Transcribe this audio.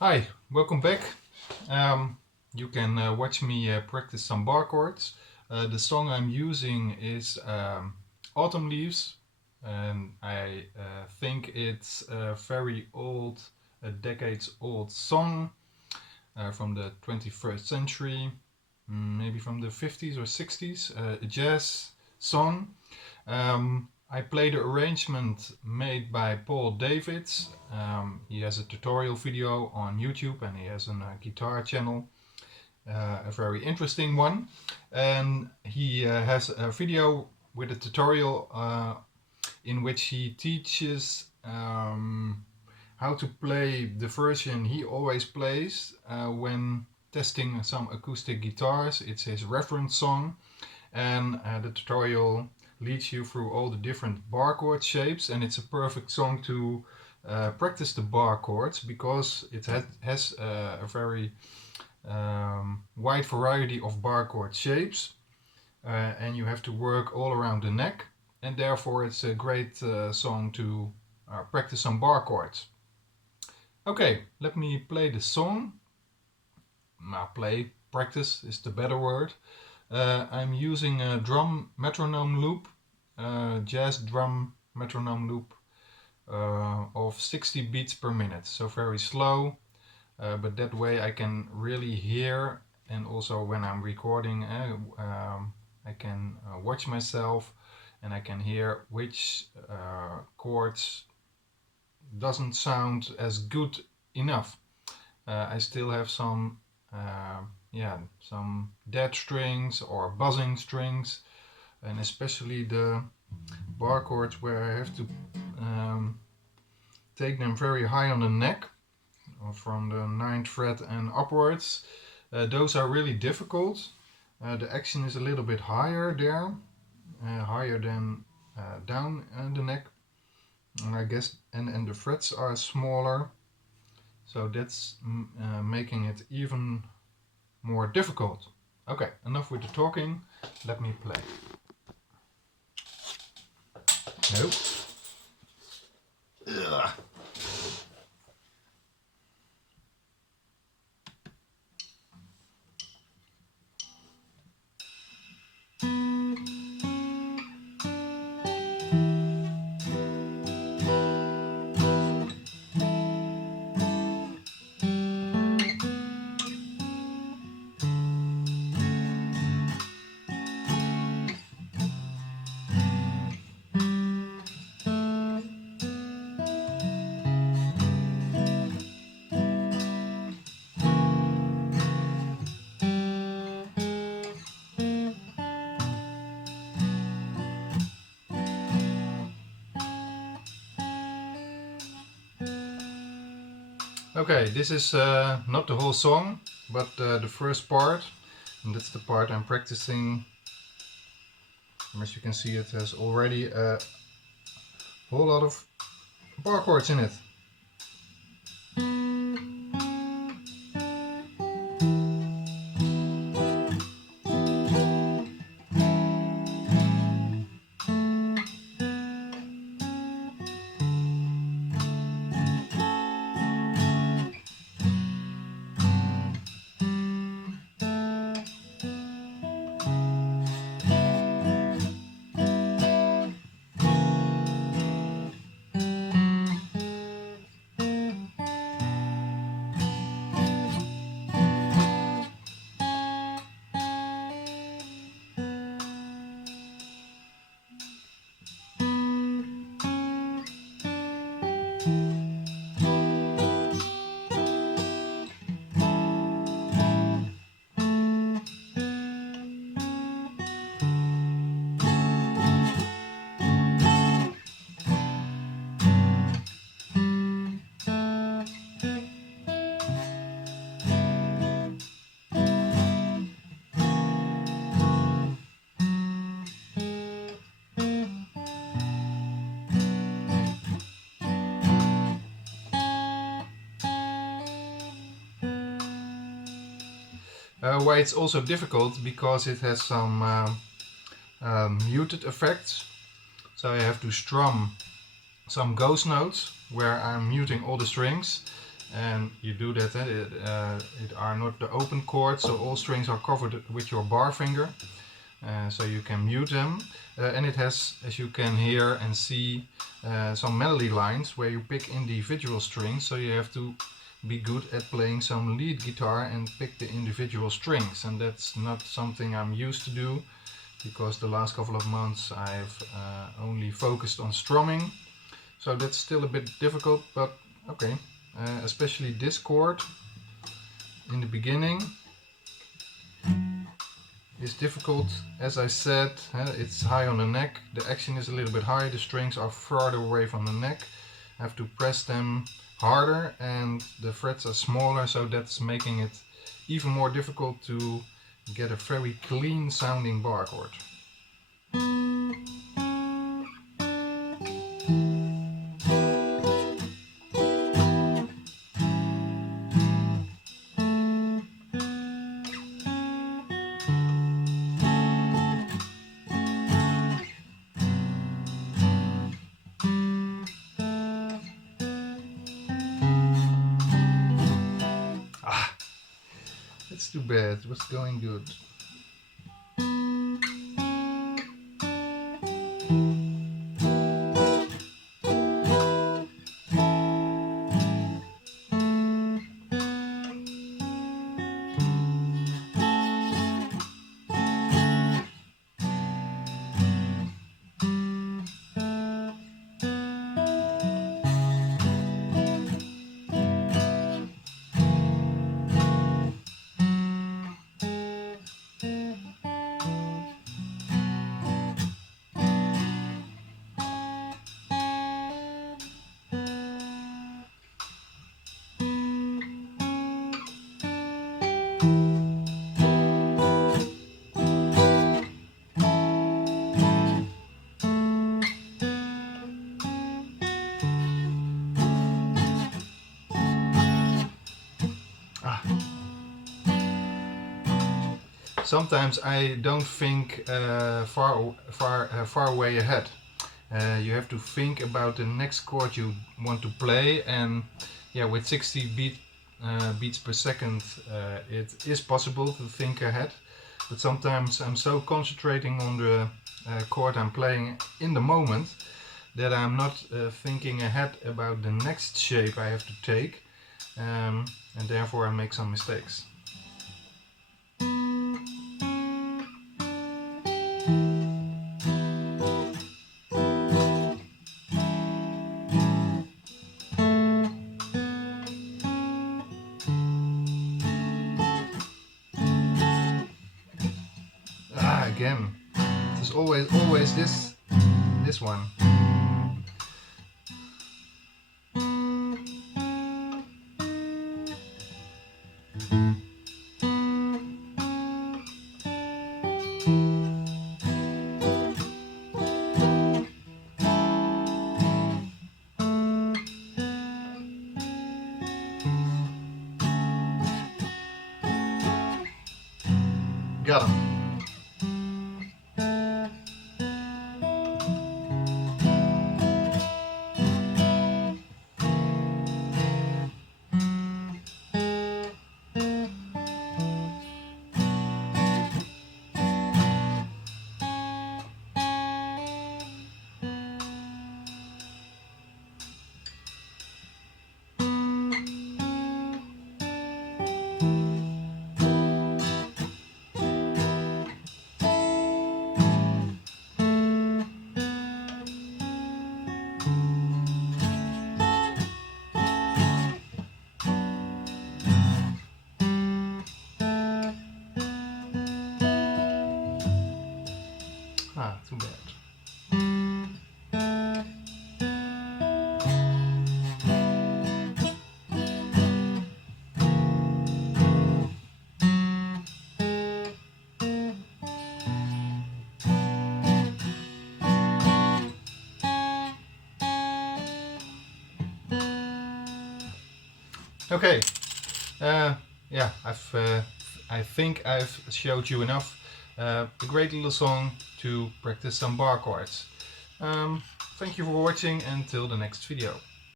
Hi, welcome back. You can watch me practice some bar chords. The song I'm using is Autumn Leaves, and I think it's a very old, a decades old song from the 21st century, maybe from the 50s or 60s, a jazz song. I played the arrangement made by Paul Davids. He has a tutorial video on YouTube and he has a guitar channel, a very interesting one. And he has a video with a tutorial in which he teaches how to play the version he always plays when testing some acoustic guitars. It's his reference song, and the tutorial leads you through all the different bar chord shapes, and it's a perfect song to practice the bar chords because it has a very wide variety of bar chord shapes, and you have to work all around the neck, and therefore it's a great song to practice some bar chords. Okay, let me play the song. Practice is the better word. I'm using a drum metronome loop, jazz drum metronome loop of 60 beats per minute, so very slow, but that way I can really hear, and also when I'm recording, I can watch myself and I can hear which chords doesn't sound as good enough. I still have some some dead strings or buzzing strings, and especially the bar chords where I have to take them very high on the neck, or from the 9th fret and upwards. Those are really difficult. The action is a little bit higher there, higher than down the neck, I guess, and the frets are smaller, so that's making it even more difficult. Okay, enough with the talking, let me play. Nope. Ugh. Okay, this is not the whole song, but the first part, and that's the part I'm practicing. As you can see, it has already a whole lot of bar chords in it. Why it's also difficult, because it has some muted effects. So I have to strum some ghost notes where I'm muting all the strings, and you do that. It are not the open chords, so all strings are covered with your bar finger, so you can mute them. And it has, as you can hear and see, some melody lines where you pick individual strings, so you have to be good at playing some lead guitar and pick the individual strings, and that's not something I'm used to do, because the last couple of months I've only focused on strumming, so that's still a bit difficult, but okay. Especially this chord in the beginning is difficult. As I said, it's high on the neck, the action is a little bit high, the strings are further away from the neck. I have to press them harder and the frets are smaller, so that's making it even more difficult to get a very clean sounding bar chord. That's too bad, it was going good. Sometimes I don't think far way ahead. You have to think about the next chord you want to play, and yeah, with 60 beats per second, it is possible to think ahead. But sometimes I'm so concentrating on the chord I'm playing in the moment that I'm not thinking ahead about the next shape I have to take, and therefore I make some mistakes. Again, there's always this one. Got him. Too bad. Okay, yeah, I think I've showed you enough. A great little song to practice some bar chords. Thank you for watching, until the next video.